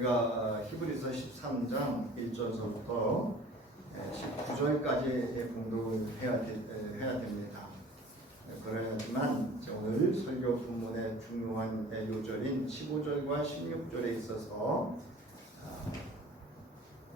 우리가 히브리서 13장 1절서부터 19절까지 공독을 해야 됩니다. 그래야지만 오늘 설교 본문의 중요한 요절인 15절과 16절에 있어서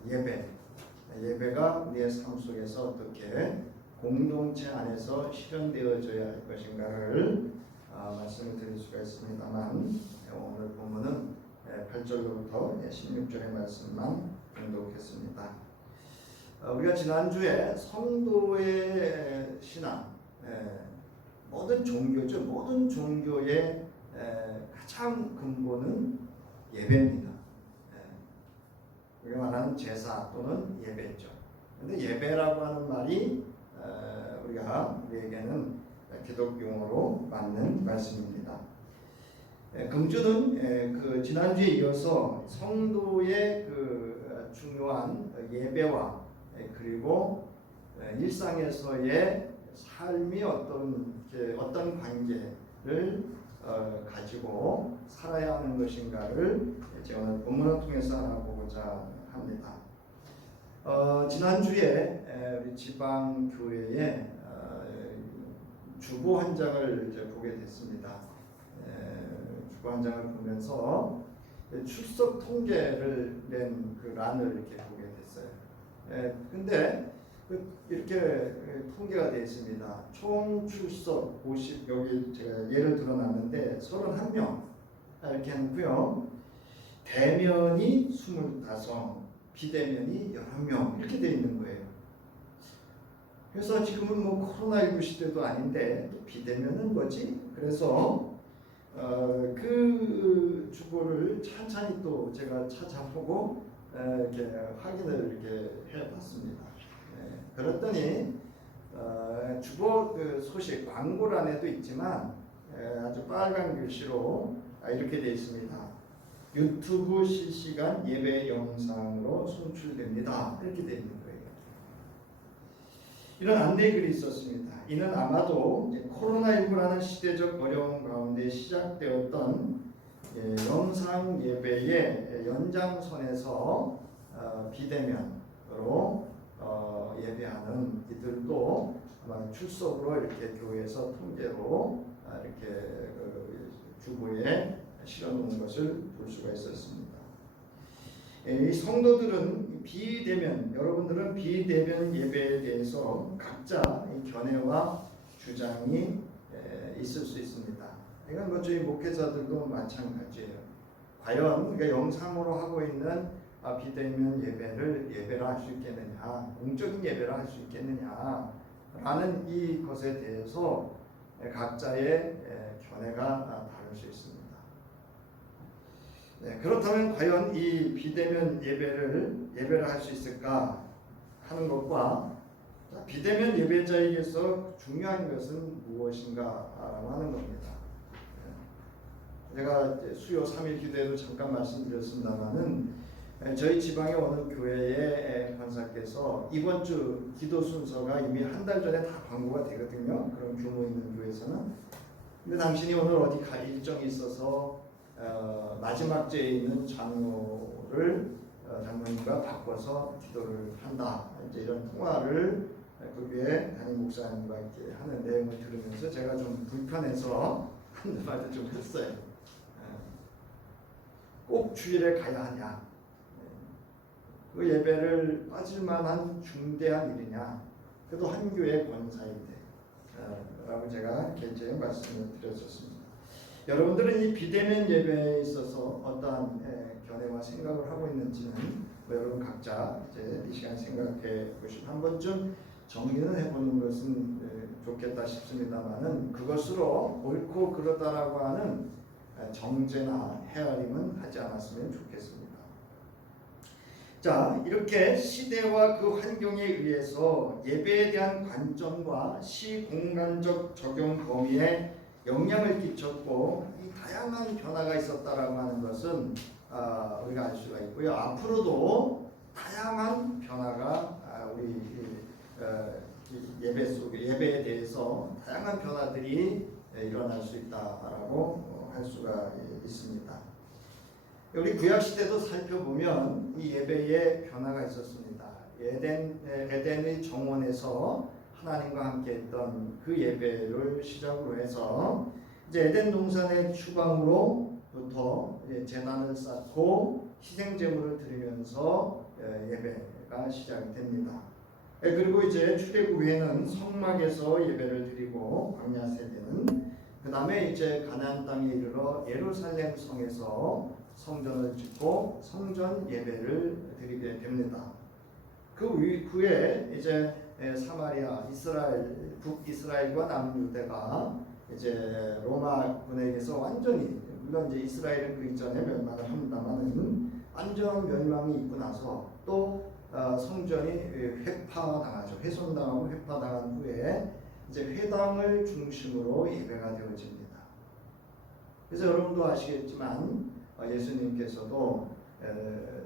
예배가 우리의 삶 속에서 어떻게 공동체 안에서 실현되어져야 할 것인가를 말씀을 드릴 수가 있습니다만, 오늘 본문은 8절로부터 16절의 말씀만 공독했습니다. 우리가 지난주에 성도의 신앙, 모든 종교죠. 모든 종교의 가장 근본은 예배입니다. 우리가 말하는 제사 또는 예배죠. 그런데 예배라고 하는 말이 우리에게는 기독 용어로 맞는 말씀입니다. 금주는 지난주에 이어서 성도의 중요한 예배와 그리고 일상에서의 삶이 어떤 관계를 가지고 살아야 하는 것인가를 제가 오늘 본문을 통해서 알아보고자 합니다. 지난주에 우리 지방 교회에 주보 한 장을 보게 됐습니다. 주보 한 장을 보면서 출석 통계를 낸 란을 이렇게 보게 됐어요. 근데 이렇게 통계가 되어 있습니다. 총 출석 50, 여기 제가 예를 들어놨는데 31명 이렇게 해놓고요. 대면이 25, 비대면이 11명 이렇게 되어 있는 거예요. 그래서 지금은 코로나19 시대도 아닌데 비대면은 뭐지? 그래서 그 주보를 찬찬히 또 제가 찾아보고 이렇게 확인을 이렇게 해봤습니다. 그랬더니 주보 소식 광고란에도 있지만 아주 빨간 글씨로 이렇게 되어 있습니다. 유튜브 실시간 예배 영상으로 송출됩니다. 이렇게 되어 있는 거예요. 이런 안내글이 있었습니다. 이는 아마도 코로나19라는 시대적 어려움 가운데 시작되었던 영상 예배의 연장선에서 비대면으로 예배하는 이들도 아마 출석으로 이렇게 교회에서 통계로 이렇게 주보에 실어놓은 것을 볼 수가 있었습니다. 이 성도들은 여러분들은 비대면 예배에 대해서 각자 견해와 주장이 있을 수 있습니다. 이건 저희 목회자들도 마찬가지예요. 과연 우리가 영상으로 하고 있는 비대면 예배라 할 수 있겠느냐, 공적인 예배라 할 수 있겠느냐 라는 이것에 대해서 각자의 견해가 다를 수 있습니다. 그렇다면 과연 이 비대면 예배를 할 수 있을까 하는 것과 비대면 예배자에게서 중요한 것은 무엇인가 하는 겁니다. 제가 수요 3일 기도에도 잠깐 말씀드렸습니다만은 저희 지방의 어느 교회의 권사께서 이번 주 기도 순서가 이미 한 달 전에 다 광고가 되거든요. 그런 규모 있는 교회에서는. 근데 당신이 오늘 어디 갈 일정이 있어서 마지막 주에 있는 장로님과 바꿔서 기도를 한다. 이제 이런 통화를 그 교회 담임 목사님과 이렇게 하는 내용을 들으면서 제가 좀 불편해서 한 말도 좀 했어요. 꼭 주일에 가야 하냐? 그 예배를 빠질만한 중대한 일이냐? 그래도 한 교회 권사인데 라고 제가 개인적인 말씀을 드렸었습니다. 여러분들은 이 비대면 예배에 있어서 어떠한 견해와 생각을 하고 있는지는 여러분 각자 이제 이 시간 생각해 보시고 한 번쯤 정리는 해보는 것은 좋겠다 싶습니다만은 그것으로 옳고 그르다라고 하는 정죄나 헤아림은 하지 않았으면 좋겠습니다. 자, 이렇게 시대와 그 환경에 의해서 예배에 대한 관점과 시공간적 적용 범위에 영향을 끼쳤고 이 다양한 변화가 있었다라고 하는 것은 우리가 알 수가 있고요. 앞으로도 다양한 변화가 우리 예배에 대해서 다양한 변화들이 일어날 수 있다라고 할 수가 있습니다. 우리 구약 시대도 살펴보면 이 예배에 변화가 있었습니다. 에덴의 정원에서 하나님과 함께했던 그 예배를 시작으로 해서 이제 에덴 동산의 추방으로부터 제단을 쌓고 희생 제물을 드리면서 예배가 시작이 됩니다. 그리고 이제 출애굽 후에는 성막에서 예배를 드리고 광야 세대는 그 다음에 이제 가나안 땅에 이르러 예루살렘 성에서 성전을 짓고 성전 예배를 드리게 됩니다. 그 후에 이제 사마리아 이스라엘 북이스라엘과 남유대가 이제 로마군에게서 완전히 물론 이제 이스라엘은 그 이전에 멸망을 합니다만은 완전 멸망이 있고 나서 또 성전이 훼파당하죠. 훼손당하고 훼파당한 후에 이제 회당을 중심으로 예배가 되어집니다. 그래서 여러분도 아시겠지만 예수님께서도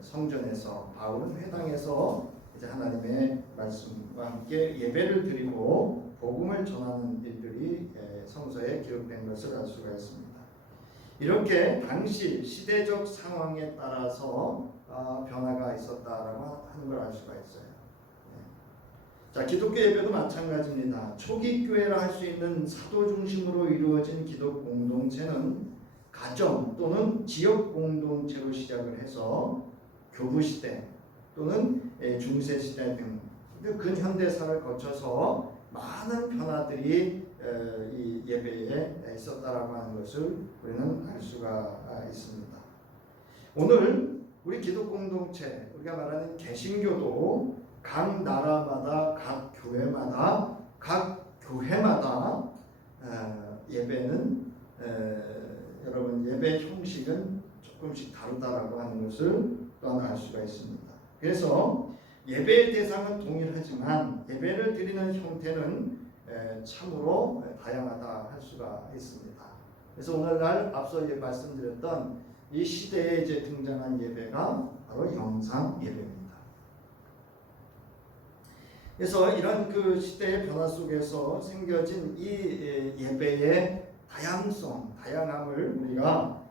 성전에서 바울은 회당에서 이제 하나님의 말씀과 함께 예배를 드리고 복음을 전하는 일들이 성서에 기록된 것을 알 수가 있습니다. 이렇게 당시 시대적 상황에 따라서 변화가 있었다라고 하는 걸 알 수가 있어요. 자, 기독교 예배도 마찬가지입니다. 초기 교회라 할 수 있는 사도 중심으로 이루어진 기독 공동체는 가정 또는 지역 공동체로 시작을 해서 교부 시대 또는 중세 시대 등 근현대사를 거쳐서 많은 변화들이 이 예배에 있었다라고 하는 것을 우리는 알 수가 있습니다. 오늘 우리 기독 공동체 우리가 말하는 개신교도 각 나라마다 각 교회마다 예배는 여러분 예배 형식은 조금씩 다르다라고 하는 것을 또한 알 수가 있습니다. 그래서 예배의 대상은 동일하지만 예배를 드리는 형태는 참으로 다양하다 할 수가 있습니다. 그래서 오늘날 앞서 말씀드렸던 이 시대에 이제 등장한 예배가 바로 영상 예배입니다. 그래서 이런 그 시대의 변화 속에서 생겨진 이 예배의 다양함을 우리가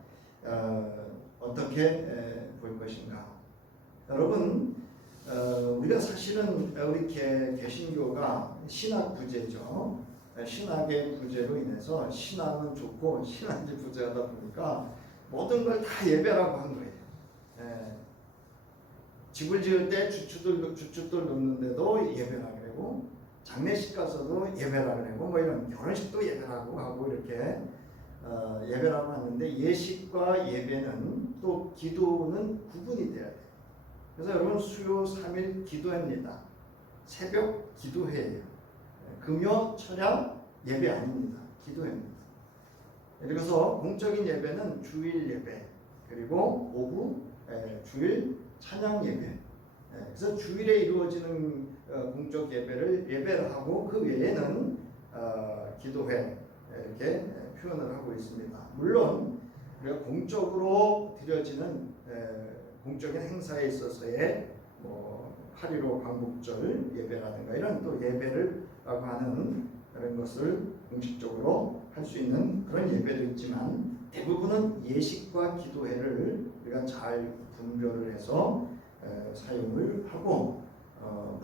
어떻게 볼 것인가? 여러분, 우리가 사실은 우리 개신교가 신학 부재죠. 신학의 부재로 인해서 신앙은 좋고 신학이 부재하다 보니까 모든 걸 다 예배라고 한 거예요. 집을 지을 때 주춧돌 놓는데도 예배라 그러고 장례식 가서도 예배라 그러고 뭐 이런 결혼식도 예배라고 하고 이렇게 예배라고 하는데 예식과 예배는 또 기도는 구분이 돼야 돼요. 그래서 여러분 수요 3일 기도회입니다. 새벽 기도회예요. 금요 철야 예배 아닙니다. 기도회입니다. 그래서 공적인 예배는 주일 예배 그리고 오후 주일 찬양 예배. 그래서 주일에 이루어지는 공적 예배를 하고 그 외에는 기도회 이렇게 표현을 하고 있습니다. 물론 우리가 공적으로 드려지는 공적인 행사에 있어서의 뭐 8.15 광복절 예배라든가 이런 또 예배를라고 하는 그런 것을 공식적으로 할 수 있는 그런 예배도 있지만 대부분은 예식과 기도회를 우리가 잘 분별을 해서 사용을 하고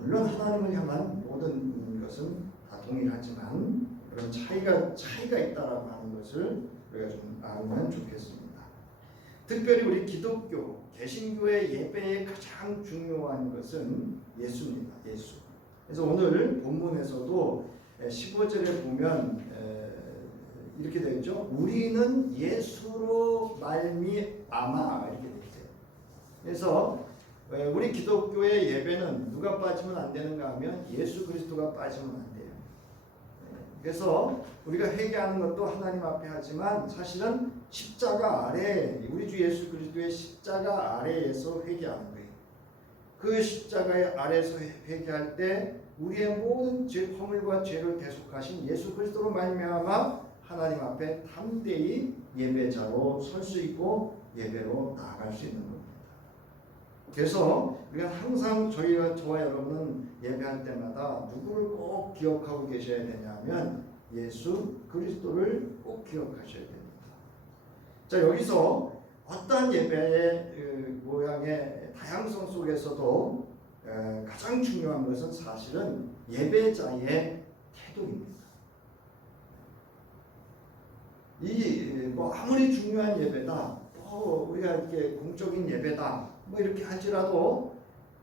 물론 하나님을 향한 모든 것은 다 동일하지만 그런 차이가 있다라고 하는 것을 우리가 좀 알면 좋겠습니다. 특별히 우리 기독교 개신교의 예배의 가장 중요한 것은 예수입니다. 예수. 그래서 오늘 본문에서도 15절에 보면 이렇게 되어 있죠. 우리는 예수로 말미암아 이렇게 되어 있어요. 그래서 우리 기독교의 예배는 누가 빠지면 안 되는가 하면 예수 그리스도가 빠지면 안 돼요. 그래서 우리가 회개하는 것도 하나님 앞에 하지만 사실은 십자가 아래 우리 주 예수 그리스도의 십자가 아래에서 회개하는 거예요. 그 십자가의 아래에서 회개할 때 우리의 모든 허물과 죄를 대속하신 예수 그리스도로 말미암아 하나님 앞에 담대히 예배자로 설 수 있고 예배로 나아갈 수 있는 겁니다. 그래서 우리가 항상 저와 여러분은 예배할 때마다 누구를 꼭 기억하고 계셔야 되냐면 예수 그리스도를 꼭 기억하셔야 됩니다. 자, 여기서 어떠한 예배의 모양의 다양성 속에서도 가장 중요한 것은 사실은 예배자의 태도입니다. 뭐 아무리 중요한 예배다, 또 우리가 이렇게 공적인 예배다, 뭐 이렇게 할지라도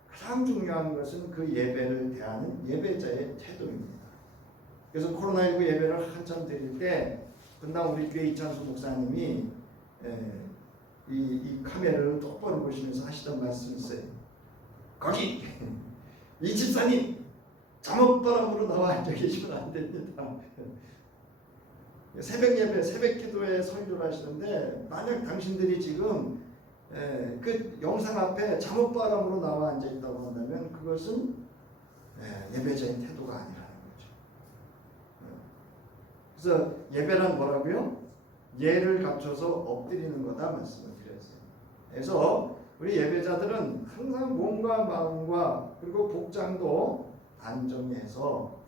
가장 중요한 것은 그 예배를 대하는 예배자의 태도입니다. 그래서 코로나19 예배를 한참 드릴 때 분당 우리 교회 이찬수 목사님이 이 카메라를 똑바로 보시면서 하시던 말씀이 있어요. 거기 이 집사님 잠옷바람으로 나와 앉아 계시면 안 됩니다. 새벽 예배, 새벽 기도에 설교를 하시는데 만약 당신들이 지금 그 영상 앞에 잠옷바람으로 나와 앉아 있다고 한다면 그것은 예배자의 태도가 아니라는 거죠. 그래서 예배란 뭐라고요? 예를 갖춰서 엎드리는 거다 말씀을 드렸어요. 그래서 우리 예배자들은 항상 몸과 마음과 그리고 복장도 단정해서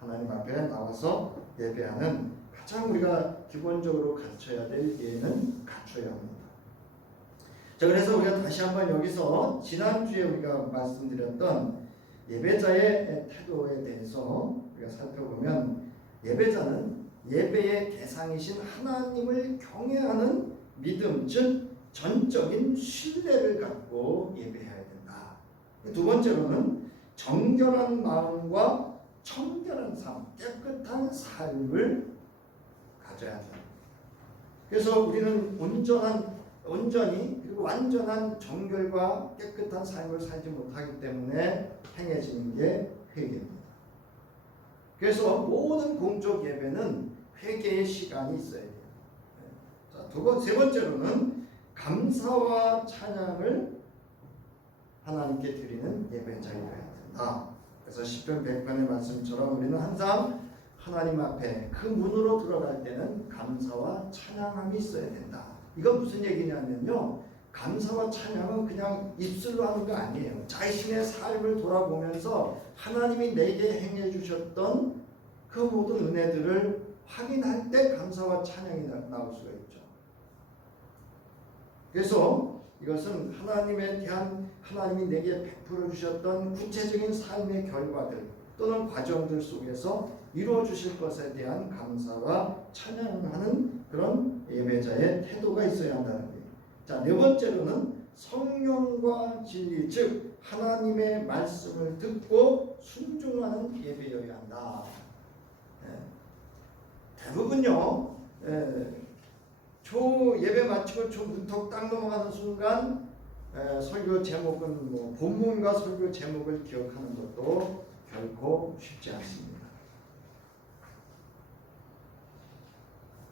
하나님 앞에 나와서 예배하는 가장 우리가 기본적으로 갖춰야 될 예는 갖춰야 합니다. 자, 그래서 우리가 다시 한번 여기서 지난주에 우리가 말씀드렸던 예배자의 태도에 대해서 우리가 살펴보면 예배자는 예배의 대상이신 하나님을 경외하는 믿음, 즉 전적인 신뢰를 갖고 예배해야 된다. 두 번째로는 정결한 마음과 청결한 삶, 깨끗한 삶을 가져야 한다. 그래서 우리는 온전히 그리고 완전한 정결과 깨끗한 삶을 살지 못하기 때문에 행해지는 게 회개입니다. 그래서 모든 공적 예배는 회개의 시간이 있어야 돼요. 자, 세 번째로는 감사와 찬양을 하나님께 드리는 예배자여야 된다. 그래서 시편 100편의 말씀처럼 우리는 항상 하나님 앞에 그 문으로 들어갈 때는 감사와 찬양함이 있어야 된다. 이건 무슨 얘기냐면요, 감사와 찬양은 그냥 입술로 하는 거 아니에요. 자신의 삶을 돌아보면서 하나님이 내게 행해 주셨던 그 모든 은혜들을 확인할 때 감사와 찬양이 나올 수가 있죠. 그래서 이것은 하나님에 대한 하나님이 내게 베풀어 주셨던 구체적인 삶의 결과들 또는 과정들 속에서 이루어 주실 것에 대한 감사와 찬양하는 그런 예배자의 태도가 있어야 한다는 거예요. 자, 네 번째로는 성령과 진리, 즉 하나님의 말씀을 듣고 순종하는 예배여야 한다. 대부분요, 예배 마치고 문턱 딱 넘어가는 순간 설교 제목은 뭐 본문과 설교 제목을 기억하는 것도 결코 쉽지 않습니다.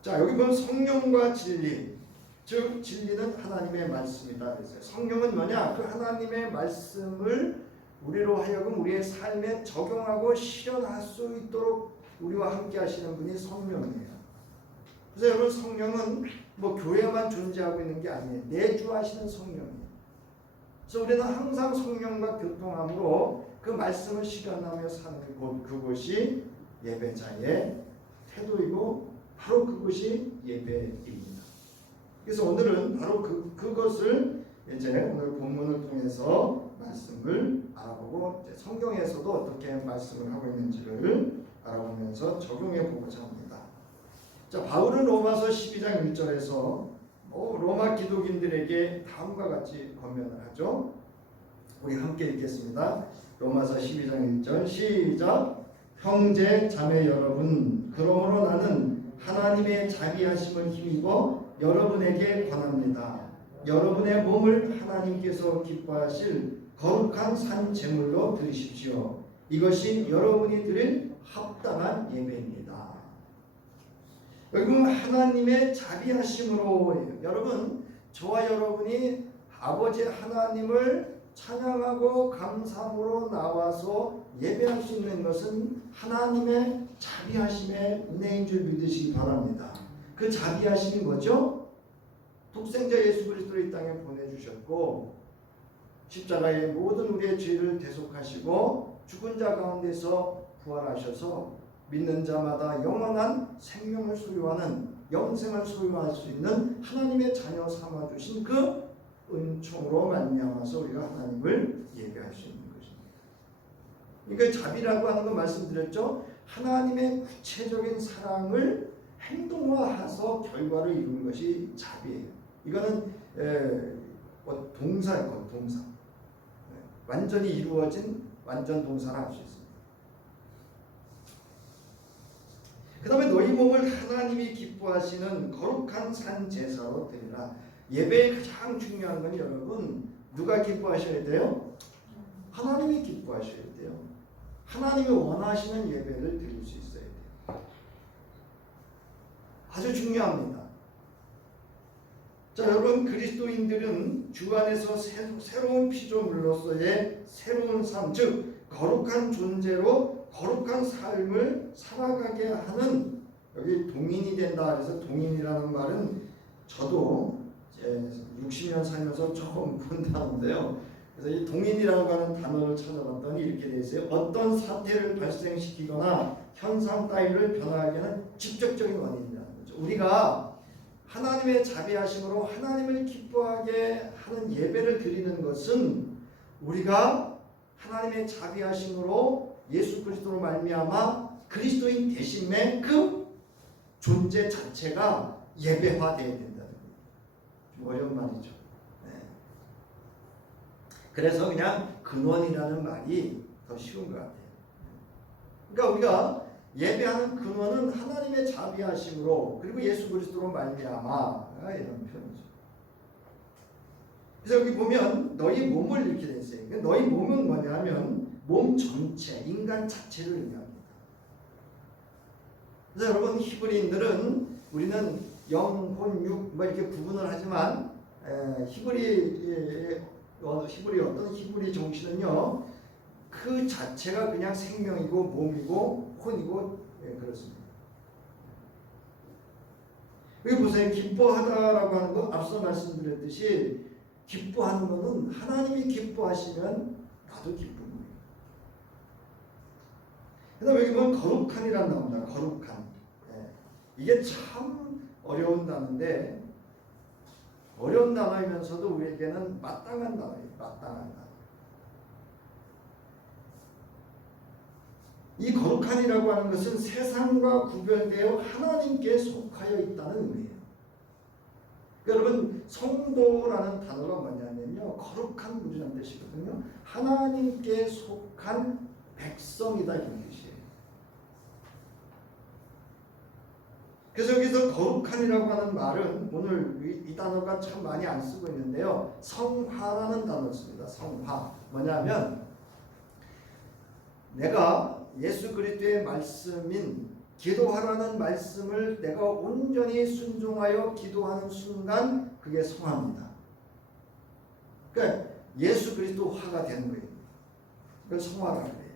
자, 여기 보면 성령과 진리, 즉 진리는 하나님의 말씀이다 그랬어요. 성령은 뭐냐? 그 하나님의 말씀을 우리로 하여금 우리의 삶에 적용하고 실현할 수 있도록 우리와 함께 하시는 분이 성령이에요. 그래서 여러분, 성령은 뭐 교회만 존재하고 있는 게 아니에요. 내주하시는 성령이에요. 그래서 우리는 항상 성령과 교통함으로 그 말씀을 실현하며 사는 그것이 예배자의 태도이고 바로 그것이 예배입니다. 그래서 오늘은 바로 그것을 이제 오늘 본문을 통해서 말씀을 알아보고 이제 성경에서도 어떻게 말씀을 하고 있는지를 알아보면서 적용해 보고자 합니다. 자, 바울은 로마서 12장 1절에서 로마 기독인들에게 다음과 같이 권면을 하죠. 우리 함께 읽겠습니다. 로마서 12장 1절 시작. 형제 자매 여러분, 그러므로 나는 하나님의 자비하심을 힘입어 여러분에게 권합니다. 여러분의 몸을 하나님께서 기뻐하실 거룩한 산 제물로 드리십시오. 이것이 여러분이 드릴 합당한 예배입니다. 여기 보면 하나님의 자비하심으로, 여러분, 저와 여러분이 아버지 하나님을 찬양하고 감사함으로 나와서 예배할 수 있는 것은 하나님의 자비하심의 은혜인 줄 믿으시기 바랍니다. 그 자비하심이 뭐죠? 독생자 예수 그리스도를 이 땅에 보내주셨고 십자가에 모든 우리의 죄를 대속하시고 죽은 자 가운데서 부활하셔서 믿는 자마다 영원한 생명을 소유하는 영생을 소유할 수 있는 하나님의 자녀 삼아 주신 그 은총으로 말미암아서 우리가 하나님을 예배할 수 있는 것입니다. 그러니까 자비라고 하는 거 말씀드렸죠. 하나님의 구체적인 사랑을 행동화해서 결과를 이루는 것이 자비예요. 이거는 동사예요. 동사. 완전히 이루어진 완전 동사를 할 수 있습니다. 그 다음에 너희 몸을 하나님이 기뻐하시는 거룩한 산 제사로 드리라. 예배의 가장 중요한 건 여러분 누가 기뻐하셔야 돼요? 하나님이 기뻐하셔야 돼요. 하나님이 원하시는 예배를 드릴 수 있어야 돼요. 아주 중요합니다. 자, 여러분 그리스도인들은 주 안에서 새로운 피조물로서의 새로운 삶, 즉 거룩한 존재로 거룩한 삶을 살아가게 하는, 여기 동인이 된다 그래서 동인이라는 말은 저도 60년 살면서 처음 본 단어인데요. 그래서 이 동인이라고 하는 단어를 찾아봤더니 이렇게 되어 있어요. 어떤 사태를 발생시키거나 현상 따위를 변화하게 하는 직접적인 원인이라는 거죠. 우리가 하나님의 자비하심으로 하나님을 기뻐하게 하는 예배를 드리는 것은 우리가 하나님의 자비하심으로 예수 그리스도로 말미암아 그리스도인 되심의 그 존재 자체가 예배화되어야 된다는 거예요. 좀 어려운 말이죠. 네. 그래서 그냥 근원이라는 말이 더 쉬운 것 같아요. 그러니까 우리가 예배하는 근원은 하나님의 자비하심으로 그리고 예수 그리스도로 말미암아 이런 표현이죠. 그래서 여기 보면 너희 몸을 이렇게 돼 있어요. 너희 몸은 뭐냐면 몸 전체, 인간 자체를 의미합니다. 그래서 여러분 히브리인들은 우리는 영, 혼, 육 뭐 이렇게 구분을 하지만 히브리 어떤 히브리 정신은요 그 자체가 그냥 생명이고 몸이고 혼이고 그렇습니다. 여기 보세요. 기뻐하다라고 하는 거 앞서 말씀드렸듯이 기뻐하는 것은 하나님이 기뻐하시면 나도 기쁩니다. 그 다음에 여기 보면 거룩한이라는 나옵니다. 거룩한. 이게 참 어려운 단어인데 어려운 단어이면서도 우리에게는 마땅한 단어예요. 마땅한 단어. 이 거룩한이라고 하는 것은 세상과 구별되어 하나님께 속하여 있다는 의미예요. 그러니까 여러분 성도라는 단어가 뭐냐면요 거룩한 무리라는 뜻이거든요. 하나님께 속한 백성이다 이런 뜻이에요. 그래서 여기서 거룩한이라고 하는 말은 오늘 이 단어가 참 많이 안 쓰고 있는데요. 성화라는 단어를 씁니다. 성화. 뭐냐면 내가 예수 그리스도의 말씀인 기도하라는 말씀을 내가 온전히 순종하여 기도하는 순간 그게 성화입니다. 그러니까 예수 그리스도 화가 되는 거예요. 그걸 성화라고 해요.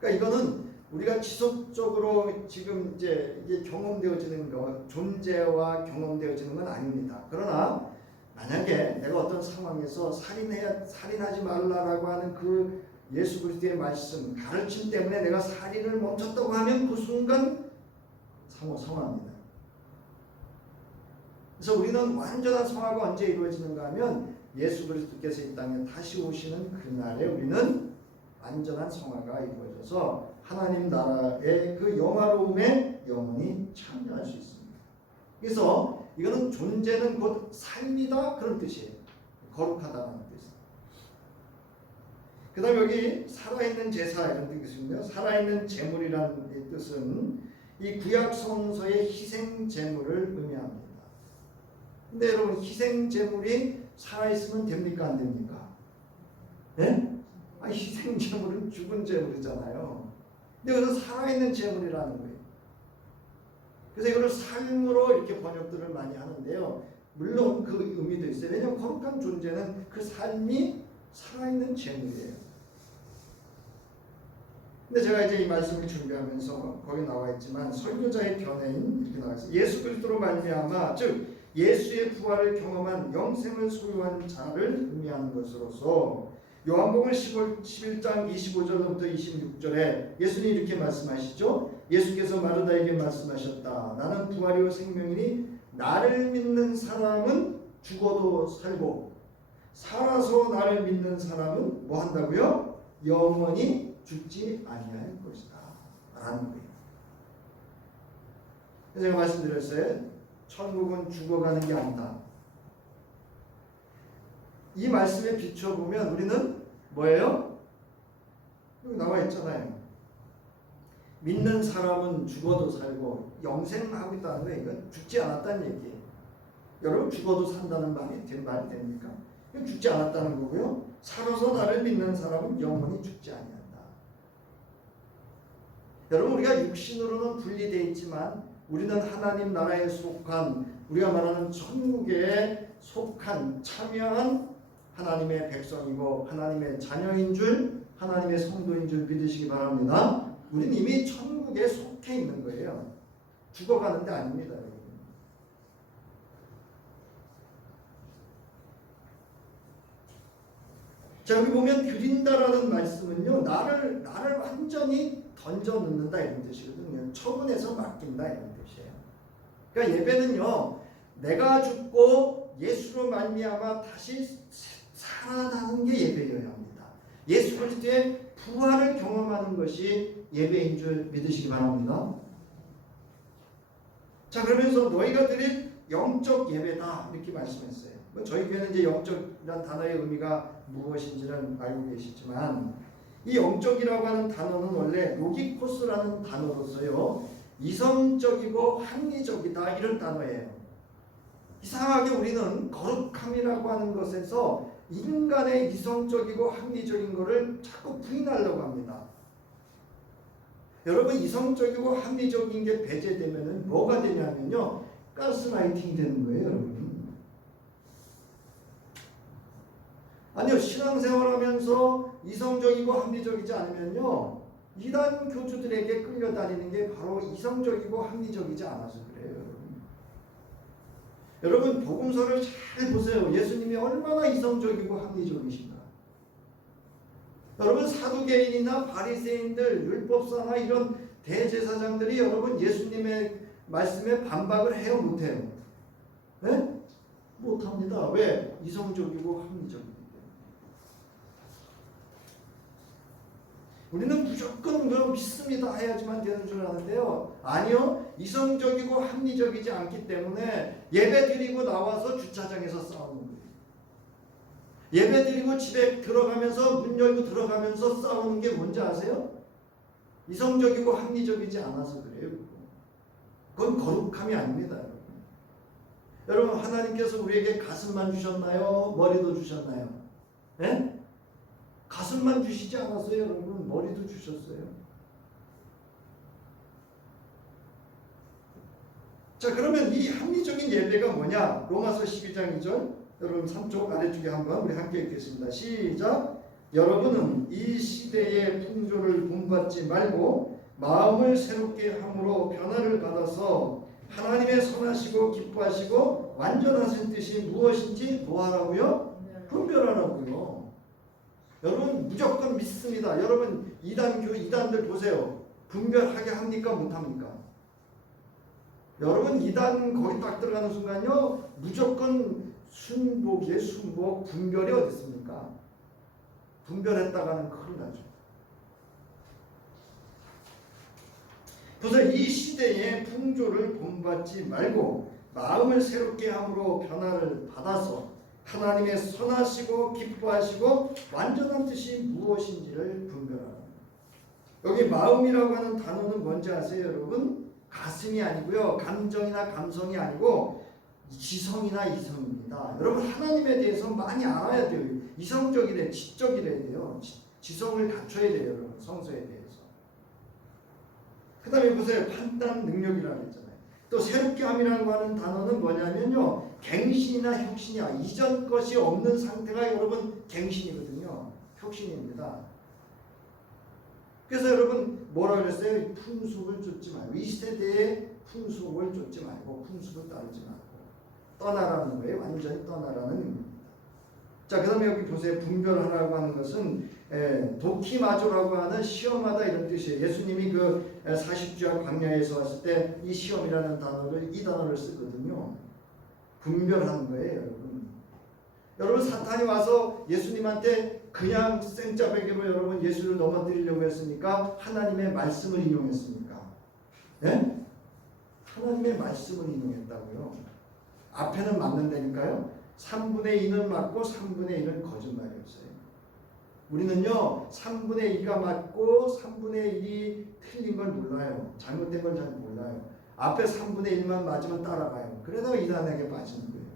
그러니까 이거는 우리가 지속적으로 지금 이제 이게 경험되어지는 거, 존재와 경험되어지는 건 아닙니다. 그러나 만약에 내가 어떤 상황에서 살인하지 말라라고 하는 그 예수 그리스도의 말씀, 가르침 때문에 내가 살인을 멈췄다고 하면 그 순간 성화입니다. 그래서 우리는 완전한 성화가 언제 이루어지는가 하면 예수 그리스도께서 이 땅에 다시 오시는 그날에 우리는 완전한 성화가 이루어져서 하나님 나라의 그 영화로움에 영원히 참여할 수 있습니다. 그래서 이거는 존재는 곧 삶이다 그런 뜻이에요. 거룩하다는 뜻. 그 다음 여기 살아있는 제사 이런 뜻인데요. 살아있는 제물이라는 뜻은 이 구약 성서의 희생 제물을 의미합니다. 근데 여러분 희생 제물이 살아있으면 됩니까 안 됩니까? 네? 희생 제물은 죽은 제물이잖아요. 근데 여기서 살아있는 제물이라는 거예요. 그래서 이거를 삶으로 이렇게 번역들을 많이 하는데요. 물론 그 의미도 있어요. 왜냐하면 거룩한 존재는 그 삶이 살아있는 제물이에요. 근데 제가 이제 이 말씀을 준비하면서 거기 나와 있지만 설교자의 견해인 이렇게 나와 있어요. 예수 그리스도로 말미암아 즉 예수의 부활을 경험한 영생을 소유한 자를 의미하는 것으로서 요한복음 11장 25절부터 26절에 예수님이 이렇게 말씀하시죠. 예수께서 마르다에게 말씀하셨다. 나는 부활이요 생명이니 나를 믿는 사람은 죽어도 살고 살아서 나를 믿는 사람은 뭐 한다고요? 영원히 죽지 아니할 것이다 라는 거예요. 제가 말씀드렸어요. 천국은 죽어가는 게 아니다. 이 말씀에 비춰보면 우리는 뭐예요? 여기 나와 있잖아요. 믿는 사람은 죽어도 살고 영생하고 있다는 거예요. 이건 죽지 않았다는 얘기예요. 여러분 죽어도 산다는 말이 됩니까? 이건 죽지 않았다는 거고요. 살아서 나를 믿는 사람은 영원히 죽지 아니한다. 여러분 우리가 육신으로는 분리되어 있지만 우리는 하나님 나라에 속한 우리가 말하는 천국에 속한 참여한 하나님의 백성이고 하나님의 자녀인 줄 하나님의 성도인 줄 믿으시기 바랍니다. 우리는 이미 천국에 속해 있는 거예요. 죽어가는 데 아닙니다. 자, 여기 보면 드린다라는 말씀은요, 나를 완전히 던져 넣는다 이런 뜻이거든요. 처분해서 맡긴다 이런 뜻이에요. 그러니까 예배는요, 내가 죽고 예수로 말미암아 다시 살아나는 게 예배여야 합니다. 예수 그리스도의 부활을 경험하는 것이 예배인 줄 믿으시기 바랍니다. 자, 그러면서 너희가 드릴 영적 예배다 이렇게 말씀했어요. 저희 교회는 이제 영적이라는 단어의 의미가 무엇인지는 알고 계시지만 이 영적이라고 하는 단어는 원래 로기코스라는 단어로서요 이성적이고 합리적이다 이런 단어예요. 이상하게 우리는 거룩함이라고 하는 것에서 인간의 이성적이고 합리적인 것을 자꾸 부인하려고 합니다. 여러분 이성적이고 합리적인 게 배제되면 뭐가 되냐면요 가스라이팅이 되는 거예요. 여러분. 아니요, 신앙생활하면서 이성적이고 합리적이지 않으면요 이단 교주들에게 끌려다니는 게 바로 이성적이고 합리적이지 않아서 그래요. 여러분 복음서를 잘 보세요. 예수님이 얼마나 이성적이고 합리적이신가. 여러분 사두개인이나 바리새인들, 율법사나 이런 대제사장들이 여러분 예수님의 말씀에 반박을 해요, 못해요? 네? 못합니다. 왜? 이성적이고 합리적이기 때문에. 우리는 무조건 믿습니다 해야지만 되는 줄 아는데요. 아니요. 이성적이고 합리적이지 않기 때문에 예배 드리고 나와서 주차장에서 싸우는 거예요. 예배 드리고 집에 들어가면서 문 열고 들어가면서 싸우는 게 뭔지 아세요? 이성적이고 합리적이지 않아서 그래요. 그건 거룩함이 아닙니다. 여러분 하나님께서 우리에게 가슴만 주셨나요? 머리도 주셨나요? 네? 가슴만 주시지 않았어요. 여러분 머리도 주셨어요. 자, 그러면 이 합리적인 예배가 뭐냐? 로마서 12장 2절 여러분 3쪽 아래쪽에 한번 우리 함께 읽겠습니다. 시작. 여러분은 이 시대의 풍조를 본받지 말고 마음을 새롭게 함으로 변화를 받아서 하나님의 선하시고 기뻐하시고 완전하신 뜻이 무엇인지 뭐하라고요? 분별하라고요. 여러분 무조건 믿습니다. 여러분 이단들 보세요. 분별하게 합니까? 못합니까? 여러분 이단 거기 딱 들어가는 순간요 무조건 순복이에요. 순복. 분별이 어디 있습니까? 분별했다가는 큰일 나죠. 그래서 이 시대의 풍조를 본받지 말고 마음을 새롭게 함으로 변화를 받아서 하나님의 선하시고 기뻐하시고 완전한 뜻이 무엇인지를 분별하라. 여기 마음이라고 하는 단어는 뭔지 아세요, 여러분? 가슴이 아니고요, 감정이나 감성이 아니고 지성이나 이성입니다. 여러분 하나님에 대해서 많이 알아야 돼요. 이성적이래, 지적이래야 돼요. 지성을 갖춰야 돼요, 여러분 성서에 대해서. 그 다음에 보세요. 판단 능력이라고 했잖아요. 또 새롭게 함이라고 하는 단어는 뭐냐면요 갱신이나 혁신이야. 이전 것이 없는 상태가 여러분 갱신이거든요. 혁신입니다. 그래서 여러분 뭐라 그랬어요? 풍속을 쫓지 말고 이 세대의 풍속을 쫓지 말고 풍속을 따르지 말고 떠나라는 거예요. 완전히 떠나라는 의미입니다. 자, 그 다음에 여기 보세요. 분별하라고 하는 것은 도키마조라고 하는 시험하다 이런 뜻이에요. 예수님이 그 40주야 광야에서 왔을 때 이 시험이라는 단어를 이 단어를 쓰거든요. 분별하는 거예요, 여러분. 여러분 사탄이 와서 예수님한테 그냥 생짜배기로 여러분 예수를 넘어뜨리려고 했으니까 하나님의 말씀을 인용했습니까? 네? 하나님의 말씀을 인용했다고요. 앞에는 맞는다니까요. 3분의 2는 맞고 3분의 1은 거짓말이었어요. 우리는요 3분의 2가 맞고 3분의 1이 틀린 걸 몰라요. 잘못된 걸 잘 몰라요. 앞에 3분의 1만 맞으면 따라가요. 그래서 이단에게 빠지는 거예요.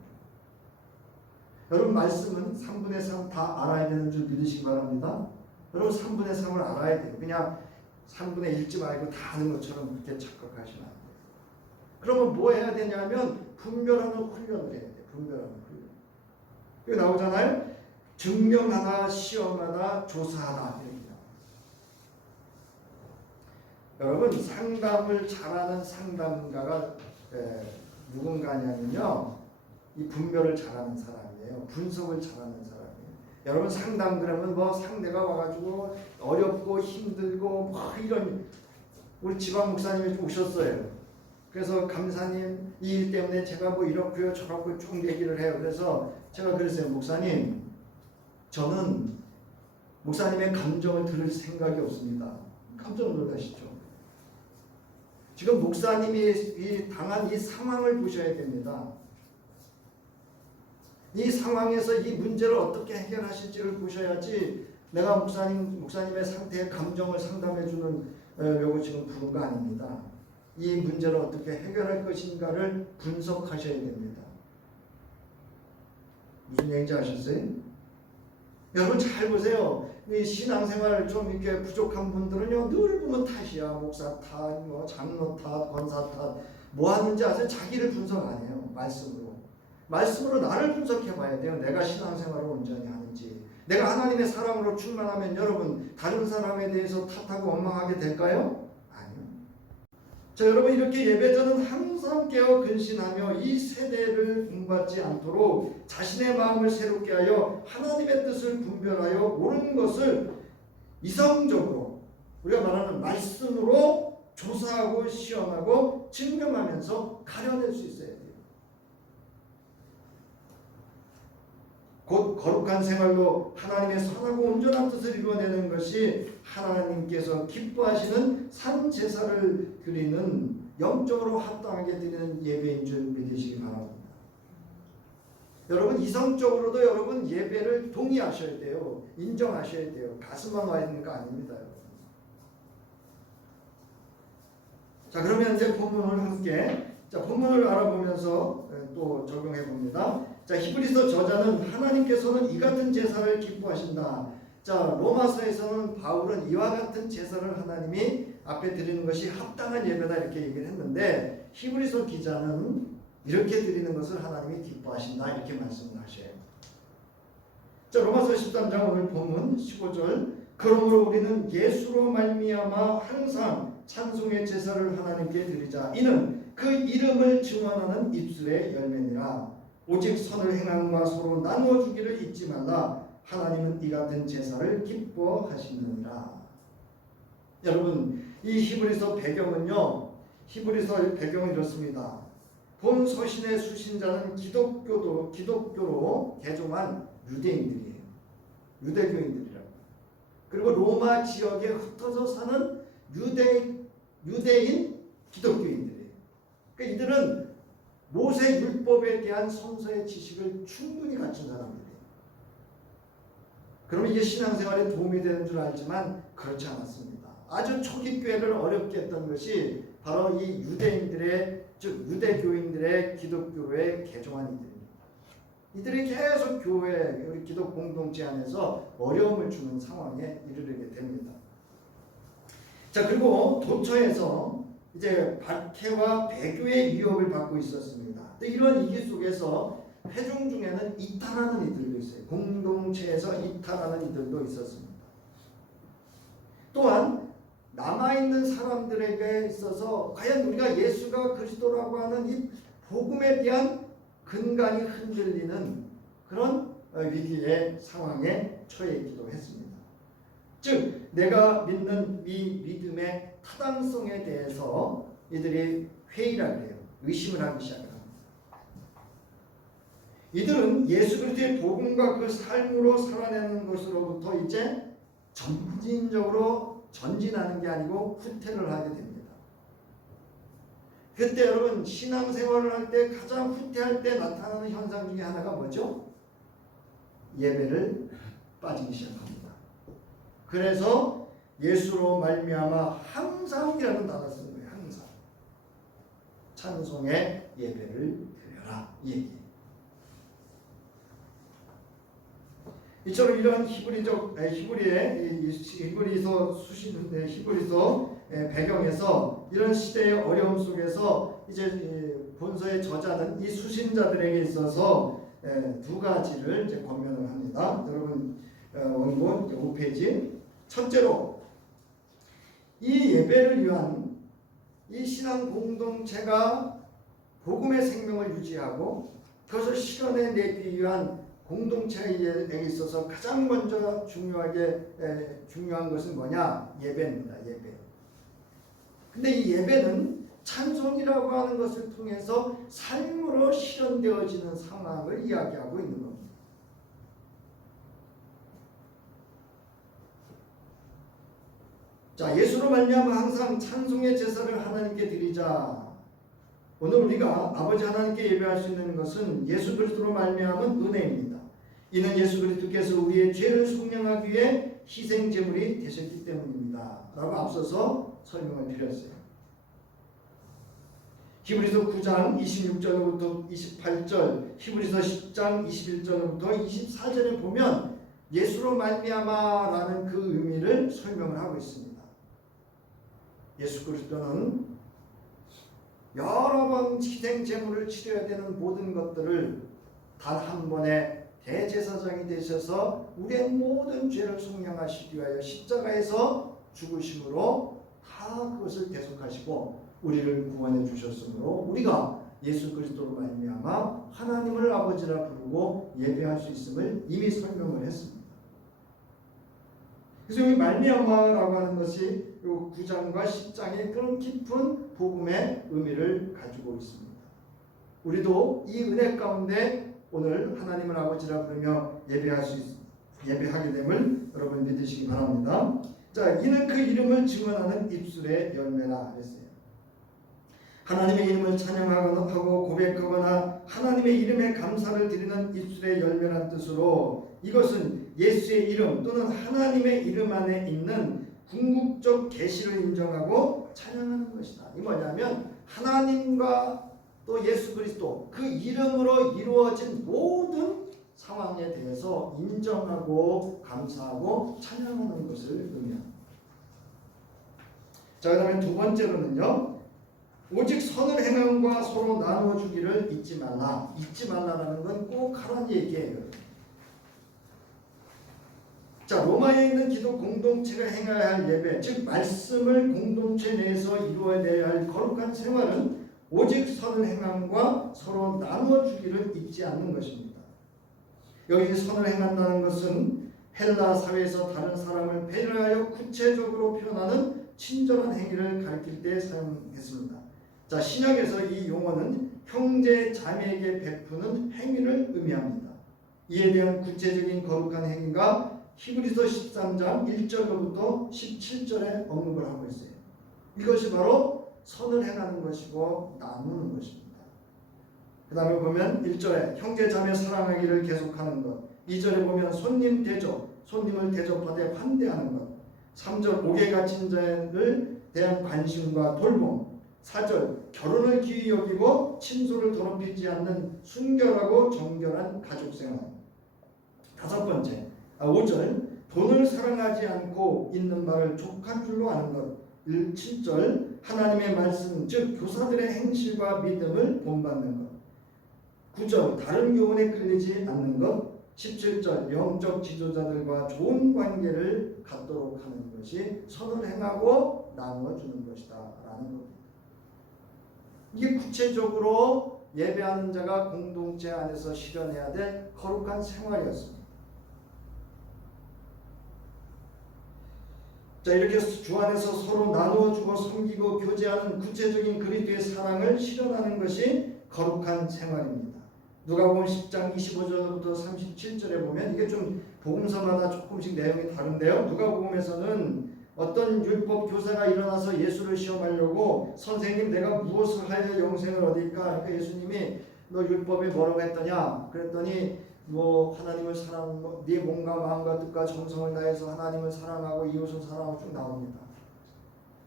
여러분 말씀은 3분의 3 다 알아야 되는 줄 믿으시기 바랍니다. 여러분 3분의 3을 알아야 돼요. 그냥 3분의 1쯤 알고 다 아는 것처럼 그렇게 착각하시면 안 돼요. 그러면 뭐 해야 되냐면 분별하는 훈련을 해야 돼요. 분별하는 훈련. 여기 나오잖아요. 증명하다, 시험하다, 조사하다. 여러분 상담을 잘하는 상담가가 누군가냐면요. 이 분별을 잘하는 사람이에요. 분석을 잘하는 사람이에요. 여러분 상담 그러면 뭐 상대가 와가지고 어렵고 힘들고 뭐 이런 우리 지방 목사님이 오셨어요. 그래서 감사님 이 일 때문에 제가 뭐 이렇고요 저렇고 쭉 얘기를 해요. 그래서 제가 그랬어요. 목사님 저는 목사님의 감정을 들을 생각이 없습니다. 깜짝 놀라시죠? 지금 목사님이 당한 이 상황을 보셔야 됩니다. 이 상황에서 이 문제를 어떻게 해결하실지를 보셔야지 내가 목사님의 상태의 감정을 상담해주는 요거 지금 부른 거 아닙니다. 이 문제를 어떻게 해결할 것인가를 분석하셔야 됩니다. 무슨 얘기인지 아셨어요? 여러분 잘 보세요. 이 신앙생활 좀 이렇게 부족한 분들은요 늘 보면 탓이야. 목사 탓, 뭐 장로 탓, 권사 탓. 뭐 하는지 아세요? 자기를 분석 안 해요. 말씀으로 나를 분석해 봐야 돼요. 내가 신앙생활을 온전히 하는지. 내가 하나님의 사랑으로 충만하면 여러분 다른 사람에 대해서 탓하고 원망하게 될까요? 아니요. 자, 여러분 이렇게 예배자는 항상 깨어 근신하며 이 세대를 본받지 않도록 자신의 마음을 새롭게 하여 하나님의 뜻을 분별하여 옳은 것을 이성적으로 우리가 말하는 말씀으로 조사하고 시험하고 증명하면서 가려낼 수 있어야 돼요. 곧 거룩한 생활로 하나님의 선하고 온전한 뜻을 이루어내는 것이 하나님께서 기뻐하시는 산 제사를 드리는 영적으로 합당하게 드리는 예배인 줄 믿으시기 바랍니다. 여러분 이성적으로도 여러분 예배를 동의하셔야 돼요. 인정하셔야 돼요. 가슴만 와 있는 거 아닙니다. 여러분. 자, 그러면 이제 본문을 함께 본문을 알아보면서 또 적용해 봅니다. 자, 히브리서 저자는 하나님께서는 이 같은 제사를 기뻐하신다. 자, 로마서에서는 바울은 이와 같은 제사를 하나님이 앞에 드리는 것이 합당한 예배다 이렇게 얘기를 했는데 히브리서 기자는 이렇게 드리는 것을 하나님이 기뻐하신다 이렇게 말씀을 하셔요. 자, 로마서 13장 오늘 본문 15절 그러므로 우리는 예수로 말미암아 항상 찬송의 제사를 하나님께 드리자. 이는 그 이름을 증언하는 입술의 열매니라. 오직 선을 행함과 서로 나누어 주기를 잊지 말라. 하나님은 이 같은 제사를 기뻐하시느니라. 여러분 이 히브리서 배경은요. 히브리서 배경은 이렇습니다. 본 서신의 수신자는 기독교로 개종한 유대인들이에요. 유대교인들이라고. 그리고 로마 지역에 흩어져 사는 유대인 기독교인들이에요. 그러니까 이들은 모세 율법에 대한 성서의 지식을 충분히 갖춘 사람들이에요. 그러면 이게 신앙생활에 도움이 되는 줄 알지만 그렇지 않았습니다. 아주 초기 교회를 어렵게 했던 것이 바로 이 유대인들의 즉 유대교인들의 기독교에 개종한 이들입니다. 이들이 계속 교회 우리 기독 공동체 안에서 어려움을 주는 상황에 이르게 됩니다. 자, 그리고 도처에서 이제 박해와 배교의 위협을 받고 있었습니다. 이런 위기 속에서 회중 중에는 이탈하는 이들도 있어요. 공동체에서 이탈하는 이들도 있었습니다. 또한 남아있는 사람들에게 있어서 과연 우리가 예수가 그리스도라고 하는 이 복음에 대한 근간이 흔들리는 그런 위기의 상황에 처해 있기도 했습니다. 즉 내가 믿는 이 믿음의 타당성에 대해서 이들이 회의라 그래요. 의심을 하기 시작합니다. 이들은 예수 그리스도의 복음과 그 삶으로 살아내는 것으로부터 이제 점진적으로 전진하는 게 아니고 후퇴를 하게 됩니다. 그때 여러분 신앙생활을 할 때 가장 후퇴할 때 나타나는 현상 중에 하나가 뭐죠? 예배를 빠지기 시작합니다. 그래서 예수로 말미암아 항상이라는 단어 쓰는 거예요. 항상 찬송의 예배를 드려라 이 얘기예요. 이처럼 이런 히브리서 배경에서 이런 시대의 어려움 속에서 이제 본서의 저자는 이 수신자들에게 있어서 두 가지를 이제 권면을 합니다. 여러분 원고 5페이지. 첫째로 이 예배를 위한 이 신앙 공동체가 복음의 생명을 유지하고 그것을 실현해내기 위한 공동체에 있어서 가장 먼저 중요한 것은 뭐냐? 예배입니다. 예배. 근데 이 예배는 찬송이라고 하는 것을 통해서 삶으로 실현되어지는 상황을 이야기하고 있는 겁니다. 자, 예수로 말미암아 항상 찬송의 제사를 하나님께 드리자. 오늘 우리가 아버지 하나님께 예배할 수 있는 것은 예수 그리스도로 말미암은 은혜입니다. 이는 예수 그리스도께서 우리의 죄를 속량하기 위해 희생 제물이 되셨기 때문입니다. 라고 앞서서 설명을 드렸어요. 히브리서 9장 26절부터 28절, 히브리서 10장 21절부터 24절에 보면 예수로 말미암아라는 그 의미를 설명을 하고 있습니다. 예수 그리스도는 여러 번 희생 제물을 치러야 되는 모든 것들을 단 한 번에 대제사장이 되셔서 우리의 모든 죄를 속량하시기 위하여 십자가에서 죽으심으로 다 그것을 대속하시고 우리를 구원해 주셨으므로 우리가 예수 그리스도로 말미암아 하나님을 아버지라 부르고 예배할 수 있음을 이미 설명을 했습니다. 그래서 여기 말미암아라고 하는 것이 9장과 10장의 그런 깊은 복음의 의미를 가지고 있습니다. 우리도 이 은혜 가운데 오늘 하나님을 아버지라 부르며 예배하게 됨을 여러분 믿으시기 바랍니다. 자, 이는 그 이름을 증언하는 입술의 열매라 했어요. 하나님의 이름을 찬양하거나 하고 고백하거나 하나님의 이름에 감사를 드리는 입술의 열매란 뜻으로 이것은 예수의 이름 또는 하나님의 이름 안에 있는 궁극적 계시를 인정하고 찬양하는 것이다. 이 뭐냐면 하나님과 또 예수 그리스도 그 이름으로 이루어진 모든 상황에 대해서 인정하고 감사하고 찬양하는 것을 의미합니다. 자, 그 다음에 두 번째로는요. 오직 선을 행함과 서로 나누어주기를 잊지 말라. 잊지 말라라는 건 꼭 하라는 얘기예요. 자, 로마에 있는 기독 공동체가 행해야 할 예배, 즉 말씀을 공동체 내에서 이루어야 할 거룩한 생활은 오직 선을 행함과 서로 나누어주기를 잊지 않는 것입니다. 여기 선을 행한다는 것은 헬라 사회에서 다른 사람을 배려하여 구체적으로 표현하는 친절한 행위를 가리킬 때 사용했습니다. 자, 신약에서 이 용어는 형제 자매에게 베푸는 행위를 의미합니다. 이에 대한 구체적인 거룩한 행위가 히브리서 13장 1절로부터 17절에 언급을 하고 있어요. 이것이 바로 선을 행하는 것이고 나누는 것입니다. 그 다음에 보면 1절에 형제 자매 사랑하기를 계속하는 것, 2절에 보면 손님 대접, 손님을 대접하되 환대하는 것, 3절 옥에 갇힌 자를 대한 관심과 돌봄, 4절 결혼을 기이 여기고 친소를 더럽히지 않는 순결하고 정결한 가족생활, 5절 돈을 사랑하지 않고 있는 말을 족한 줄로 아는 것, 7절 하나님의 말씀 즉 교사들의 행실과 믿음을 본받는 것, 9절 다른 교훈에 끌리지 않는 것, 17절 영적 지도자들과 좋은 관계를 갖도록 하는 것이 선을 행하고 나누어주는 것이다 라는 겁니다. 이게 구체적으로 예배하는 자가 공동체 안에서 실현해야 될 거룩한 생활이었습니다. 자, 이렇게 주 안에서 서로 나누어주고 섬기고 교제하는 구체적인 그리스도의 사랑을 실현하는 것이 거룩한 생활입니다. 누가복음 10장 25절부터 37절에 보면 이게 좀 복음서마다 조금씩 내용이 다른데요. 누가복음에서는 어떤 율법 교사가 일어나서 예수를 시험하려고 선생님 내가 무엇을 하여 영생을 얻을까? 그러니까 예수님이 너 율법에 뭐라고 했더냐? 그랬더니 뭐 하나님을 사랑, 네 몸과 마음과 뜻과 정성을 다해서 하나님을 사랑하고 이웃을 사랑하고 쭉 나옵니다.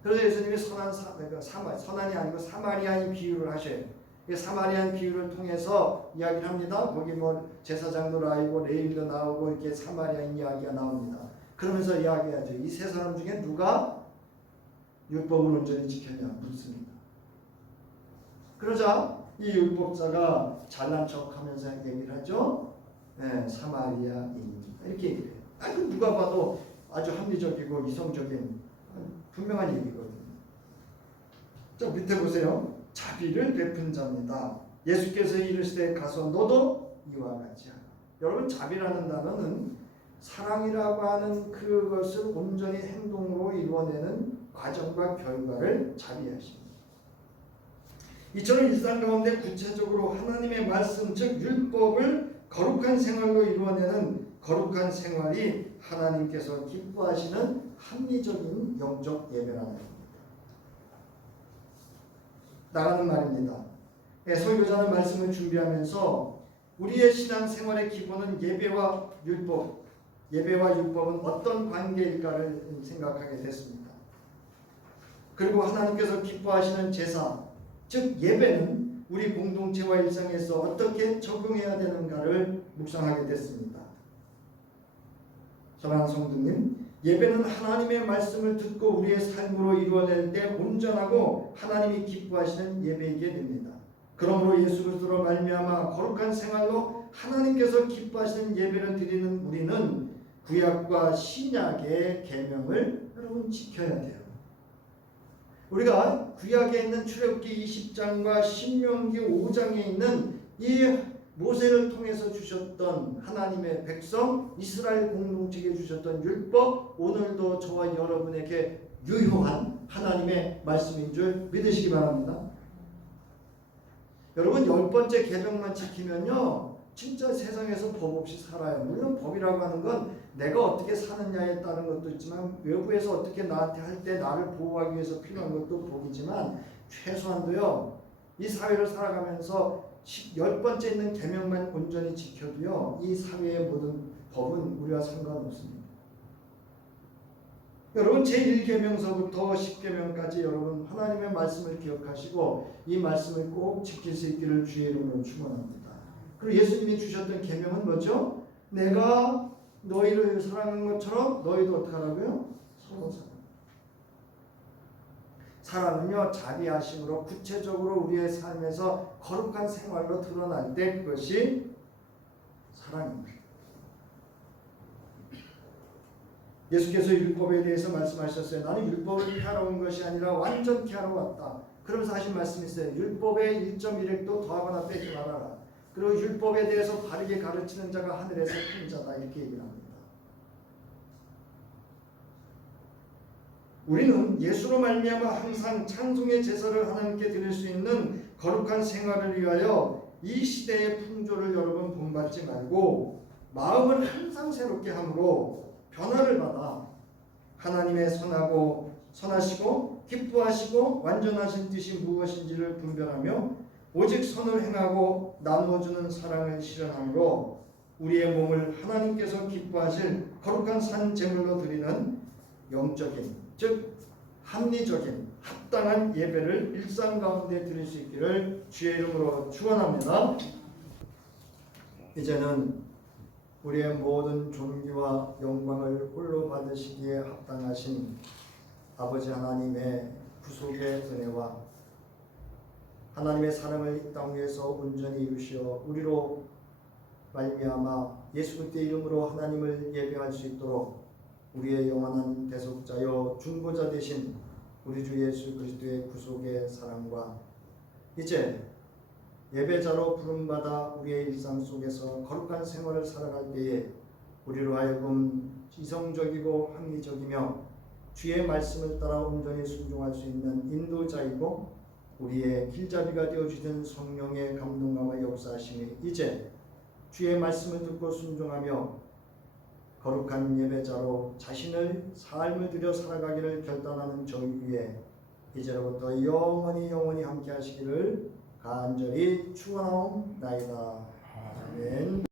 그래서 예수님이 선한이 아니고 사마리아인 비유를 하셔요. 이 사마리안 비유를 통해서 이야기를 합니다. 거기 뭐 제사장도 나오고 레위도 나오고 이렇게 사마리아인 이야기가 나옵니다. 그러면서 이야기하죠. 이 세 사람 중에 누가 율법을 온전히 지켰냐 묻습니다. 그러자 이 율법자가 잘난 척하면서 얘기를 하죠. 네, 사마리아인입니다. 이렇게 얘기를 해요. 그 누가 봐도 아주 합리적이고 이성적인 분명한 얘기거든요. 자, 밑에 보세요. 자비를 베푼 자입니다. 예수께서 이르시되 가서 너도 이와 같이 하라. 여러분, 자비라는 단어는 사랑이라고 하는 그것을 온전히 행동으로 이루어내는 과정과 결과를 자비하십니다. 이처럼 일상 가운데 구체적으로 하나님의 말씀 즉 율법을 거룩한 생활로 이루어내는 거룩한 생활이 하나님께서 기뻐하시는 합리적인 영적 예배라는 겁니다. 나가는 말입니다. 설교자는 말씀을 준비하면서 우리의 신앙 생활의 기본은 예배와 율법은 어떤 관계일까를 생각하게 됐습니다. 그리고 하나님께서 기뻐하시는 제사, 즉 예배는 우리 공동체와 일상에서 어떻게 적용해야 되는가를 묵상하게 됐습니다. 사랑하는 성도님, 예배는 하나님의 말씀을 듣고 우리의 삶으로 이루어낼 때 온전하고 하나님이 기뻐하시는 예배이게 됩니다. 그러므로 예수 그리스도로 말미암아 거룩한 생활로 하나님께서 기뻐하시는 예배를 드리는 우리는 구약과 신약의 계명을 여러분 지켜야 돼요. 우리가 구약에 있는 출애굽기 20장과 신명기 5장에 있는 이 모세를 통해서 주셨던 하나님의 백성 이스라엘 공동체에 주셨던 율법, 오늘도 저와 여러분에게 유효한 하나님의 말씀인 줄 믿으시기 바랍니다. 여러분, 10번째 계명만 지키면요 진짜 세상에서 법 없이 살아요. 물론 법이라고 하는 건 내가 어떻게 사느냐에 따른 것도 있지만 외부에서 어떻게 나한테 할 때 나를 보호하기 위해서 필요한 것도 법이지만 최소한도요 이 사회를 살아가면서 10번째 있는 계명만 온전히 지켜도요 이 사회의 모든 법은 우리와 상관없습니다. 여러분, 제1계명서부터 10계명까지 여러분 하나님의 말씀을 기억하시고 이 말씀을 꼭 지킬 수 있기를 주의 이름으로 축원합니다. 그리고 예수님이 주셨던 계명은 뭐죠? 내가 너희를 사랑하는 것처럼 너희도 어떻게 하라고요? 서로 사랑은요 자비하심으로 구체적으로 우리의 삶에서 거룩한 생활로 드러날 때 그것이 사랑입니다. 예수께서 율법에 대해서 말씀하셨어요. 나는 율법을 피하러 온 것이 아니라 완전히 하러 왔다. 그러면서 하신 말씀이 있어요. 율법에 1.1획도 더하거나 빼지 말아라. 그리고 율법에 대해서 바르게 가르치는 자가 하늘에서 큰 자다. 이렇게 얘기를 합니다. 우리는 예수로 말미암아 항상 찬송의 제사를 하나님께 드릴 수 있는 거룩한 생활을 위하여 이 시대의 풍조를 여러분 본받지 말고 마음을 항상 새롭게 함으로 변화를 받아 하나님의 선하시고 기뻐하시고 완전하신 뜻이 무엇인지를 분별하며 오직 선을 행하고 나누어주는 사랑을 실현함으로 우리의 몸을 하나님께서 기뻐하실 거룩한 산 제물로 드리는 영적인 즉 합리적인 합당한 예배를 일상 가운데 드릴 수 있기를 주의 이름으로 축원합니다. 이제는 우리의 모든 존귀와 영광을 홀로 받으시기에 합당하신 아버지 하나님의 구속의 은혜와 하나님의 사랑을 이 땅 위에서 온전히 이루시어 우리로 말미암아 예수 그리스도의 이름으로 하나님을 예배할 수 있도록 우리의 영원한 대속자여 중보자 되신 우리 주 예수 그리스도의 구속의 사랑과 이제 예배자로 부름받아 우리의 일상 속에서 거룩한 생활을 살아갈 때에 우리로 하여금 이성적이고 합리적이며 주의 말씀을 따라 온전히 순종할 수 있는 인도자이고 우리의 길잡이가 되어주신 성령의 감동과 역사하심이 이제 주의 말씀을 듣고 순종하며 거룩한 예배자로 자신을 삶을 들여 살아가기를 결단하는 저희 위에 이제로부터 영원히 함께 하시기를 간절히 축원하옵나이다. 아멘.